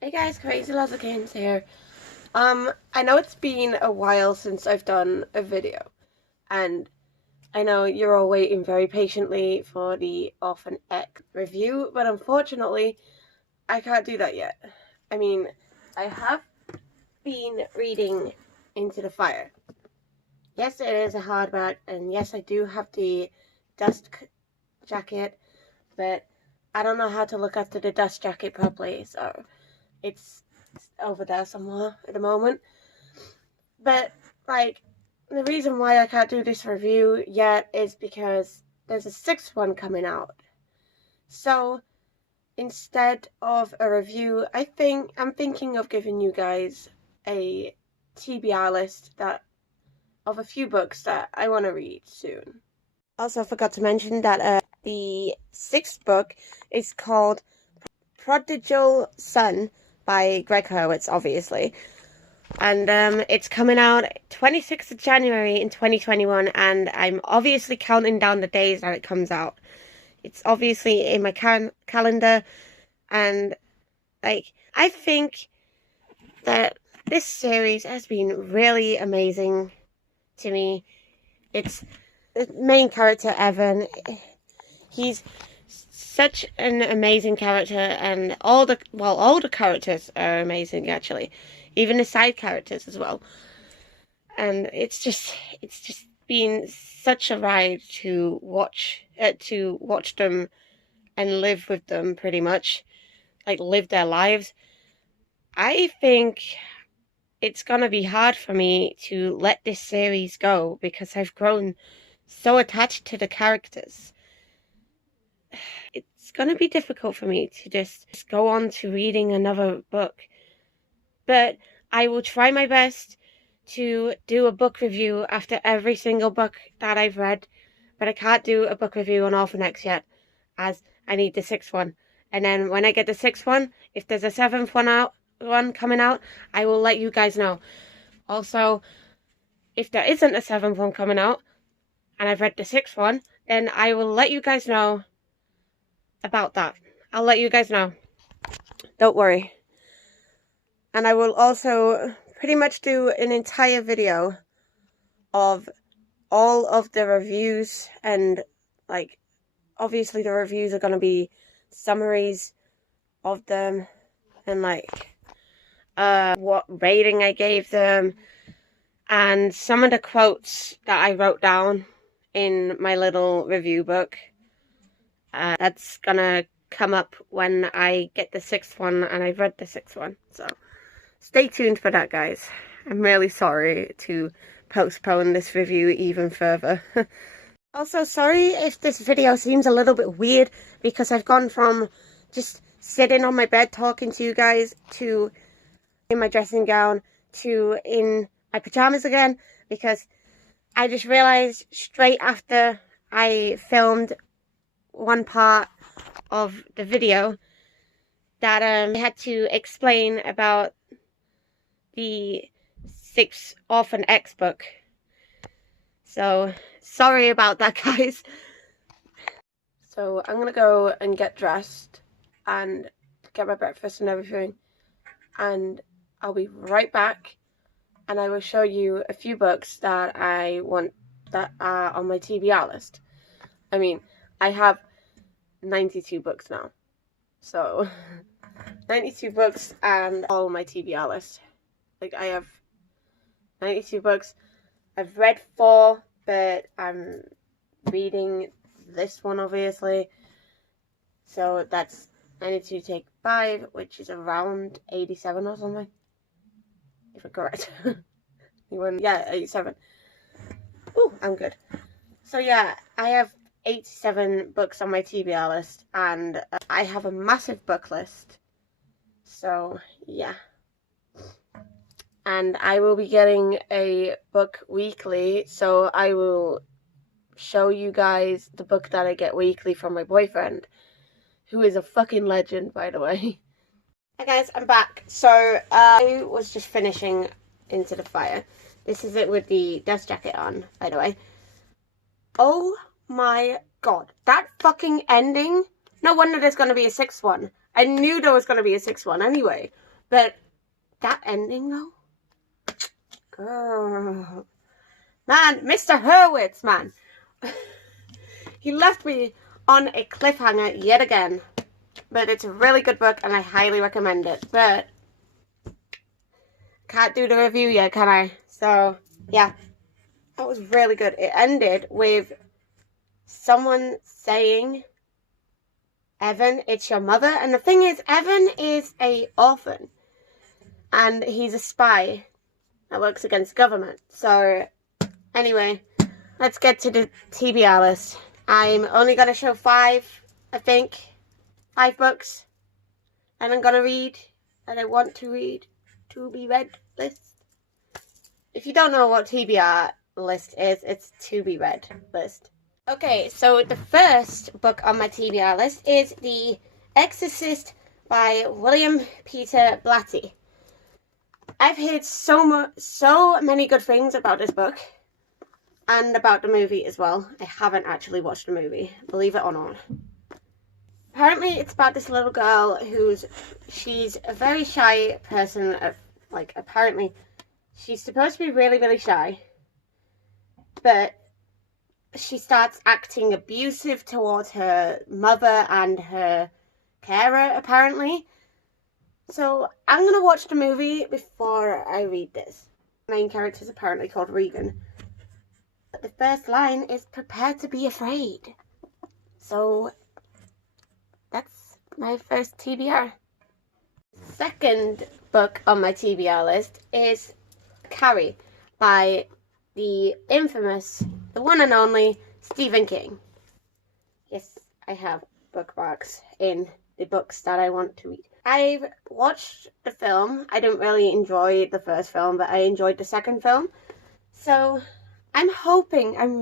Hey guys, Krazy Lozzykins here. I know it's been a while since I've done a video, and I know you're all waiting very patiently for the Orphan X review, but unfortunately, I can't do that yet. I mean, I have been reading Into the Fire. Yes, it is a hardback, and yes, I do have the dust jacket, but I don't know how to look after the dust jacket properly, so it's over there somewhere at the moment. But, like, the reason why I can't do this review yet is because there's a sixth one coming out. So, instead of a review, I'm thinking of giving you guys a TBR list of a few books that I want to read soon. Also, I forgot to mention that the sixth book is called Prodigal Son by Greg Hurwitz, obviously. And it's coming out 26th of January in 2021, and I'm obviously counting down the days that it comes out. It's obviously in my calendar, and like, I think that this series has been really amazing to me. It's the main character, Evan. He's such an amazing character, and all the characters are amazing, actually, even the side characters as well. And it's just been such a ride to watch them and live with them, pretty much, like live their lives. I think it's gonna be hard for me to let this series go because I've grown so attached to the characters. It's gonna be difficult for me to just go on to reading another book, but I will try my best to do a book review after every single book that I've read, but I can't do a book review on Orphan X yet, as I need the sixth one. And then when I get the sixth one, if there's a seventh one coming out, I will let you guys know. Also, if there isn't a seventh one coming out, and I've read the sixth one, then I will let you guys know about that. I'll let you guys know. Don't worry. And I will also pretty much do an entire video of all of the reviews, and like, obviously the reviews are going to be summaries of them, and like what rating I gave them, and some of the quotes that I wrote down in my little review book. That's gonna come up when I get the sixth one and I've read the sixth one, so stay tuned for that, guys. I'm really sorry to postpone this review even further. Also, sorry if this video seems a little bit weird, because I've gone from just sitting on my bed talking to you guys to in my dressing gown to in my pajamas again, because I just realized straight after I filmed one part of the video that I had to explain about the sixth Orphan X book. So sorry about that, guys. So I'm gonna go and get dressed and get my breakfast and everything, and I'll be right back, and I will show you a few books that I want that are on my TBR list. I mean, I have 92 books now, so 92 books and all on my TBR list. Like, I have 92 books. I've read 4, but I'm reading this one, obviously. So that's 92 take 5, which is around 87 or something, if I'm correct. Yeah, 87. Ooh, I'm good. So yeah, I have 87 books on my TBR list, and I have a massive book list. So yeah. And I will be getting a book weekly, so I will show you guys the book that I get weekly from my boyfriend, who is a fucking legend, by the way. Hi guys, I'm back. So I was just finishing Into the Fire. This is it with the dust jacket on, by the way. Oh my god, that fucking ending! No wonder there's gonna be a sixth one. I knew there was gonna be a sixth one anyway. But that ending though, girl, man, Mr. Hurwitz, man. He left me on a cliffhanger yet again. But it's a really good book and I highly recommend it. But can't do the review yet, can I? So yeah, that was really good. It ended with someone saying, Evan, it's your mother. And the thing is, Evan is an orphan and he's a spy that works against government. So anyway, let's get to the TBR list. I'm only going to show 5, I think. 5 books and I'm going to read and I want to read to be read list. If you don't know what TBR list is, it's to be read list. Okay, so the first book on my TBR list is The Exorcist by William Peter Blatty. I've heard so many good things about this book and about the movie as well. I haven't actually watched the movie, believe it or not. Apparently it's about this little girl she's a very shy person. Apparently she's supposed to be really, really shy, but she starts acting abusive towards her mother and her carer, apparently. So I'm going to watch the movie before I read this. The main character is apparently called Regan. But the first line is prepare to be afraid. So that's my first TBR. Second book on my TBR list is Carrie by the infamous, the one and only Stephen King. Yes, I have bookmarks in the books that I want to read. I've watched the film. I didn't really enjoy the first film, but I enjoyed the second film. So I'm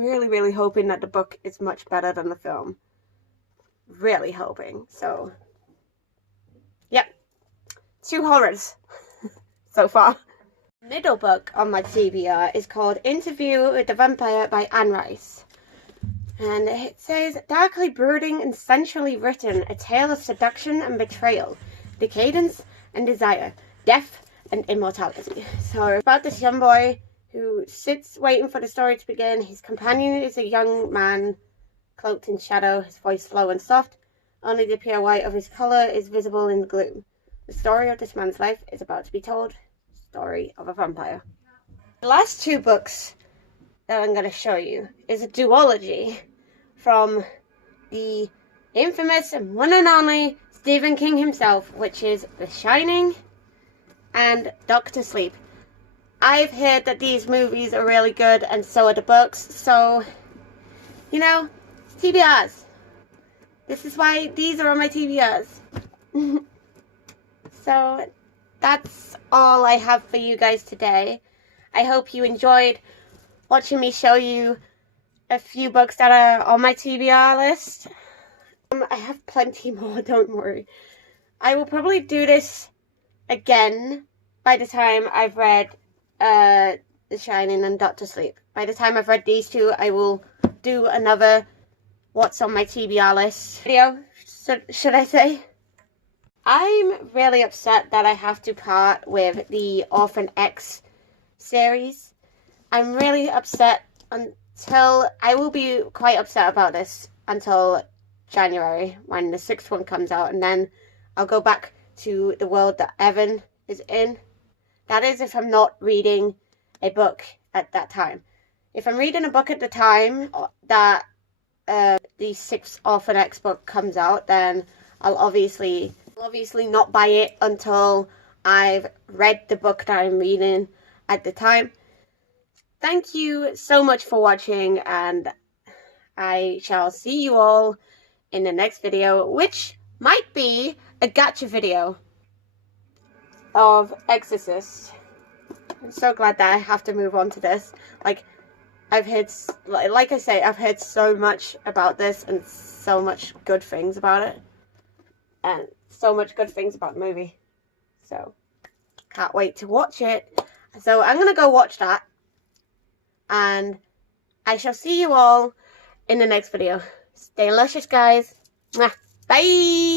really, really hoping that the book is much better than the film. Really hoping. So, yep. 2 horrors so far. Middle book on my TBR is called Interview with the Vampire by Anne Rice. And it says, darkly brooding and sensually written, a tale of seduction and betrayal, decadence and desire, death and immortality. So it's about this young boy who sits waiting for the story to begin. His companion is a young man cloaked in shadow, his voice low and soft. Only the pure white of his collar is visible in the gloom. The story of this man's life is about to be told. Story of a vampire. The last 2 books that I'm going to show you is a duology from the infamous and one and only Stephen King himself, which is The Shining and Doctor Sleep. I've heard that these movies are really good and so are the books, so, you know, TBRs. This is why these are on my TBRs. So that's all I have for you guys today. I hope you enjoyed watching me show you a few books that are on my TBR list. I have plenty more, don't worry. I will probably do this again by the time I've read The Shining and Doctor Sleep. By the time I've read these 2, I will do another what's on my TBR list video, should I say. I'm really upset that I have to part with the Orphan X series. I'm really upset I will be quite upset about this until January when the 6th one comes out, and then I'll go back to the world that Evan is in. That is if I'm not reading a book at that time. If I'm reading a book at the time that the 6th Orphan X book comes out, then I'll obviously not buy it until I've read the book that I'm reading at the time. Thank you so much for watching, and I shall see you all in the next video, which might be a gacha video of Exorcist. I'm so glad that I have to move on to this. I've heard so much about this and so much good things about it. And so much good things about the movie. So, can't wait to watch it. So, I'm going to go watch that. And I shall see you all in the next video. Stay luscious, guys. Bye!